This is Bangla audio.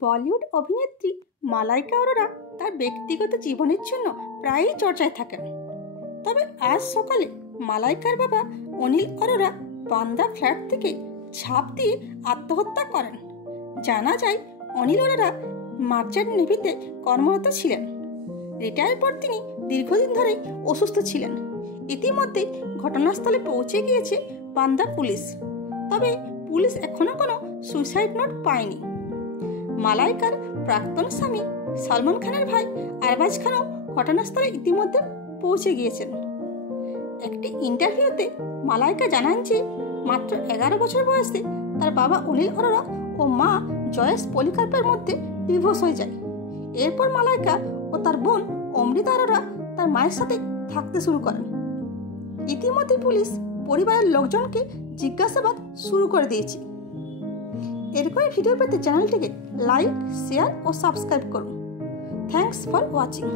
বলিউড অভিনেত্রী মালাইকা অরোরা তার ব্যক্তিগত জীবনের জন্য প্রায়ই চর্চায় থাকেন। তবে আজ সকালে মালাইকার বাবা অনিল অরোরা বান্দা ফ্ল্যাট থেকে ঝাঁপ দিয়ে আত্মহত্যা করেন। জানা যায় অনিল অরোরা মার্চেন্ট নেভিতে কর্মরত ছিলেন। রিটায়ার পর তিনি দীর্ঘদিন ধরেই অসুস্থ ছিলেন। ইতিমধ্যে ঘটনাস্থলে পৌঁছে গিয়েছে বান্দা পুলিশ, তবে পুলিশ এখনো কোনো সুইসাইড নোট পায়নি। মালাইকার প্রাক্তন স্বামী সলমন খানের ভাই আরবাজ খানও ঘটনাস্থলে ইতিমধ্যে পৌঁছে গিয়েছেন। একটি ইন্টারভিউতে মালাইকা জানান যে মাত্র 11 বছর বয়সে তার বাবা অনিল অরোরা ও মা জয়েশ পলিকার্পের মধ্যে ডিভোর্স হয়ে যায়। এরপর মালাইকা ও তার বোন অমৃতা অরোরা তার মায়ের সাথে থাকতে শুরু করেন। ইতিমধ্যে পুলিশ পরিবারের লোকজনকে জিজ্ঞাসাবাদ শুরু করে দিয়েছে। এরকম ভিডিও পেতে চ্যানেলটিকে লাইক, শেয়ার ও সাবস্ক্রাইব করুন। Thanks for watching.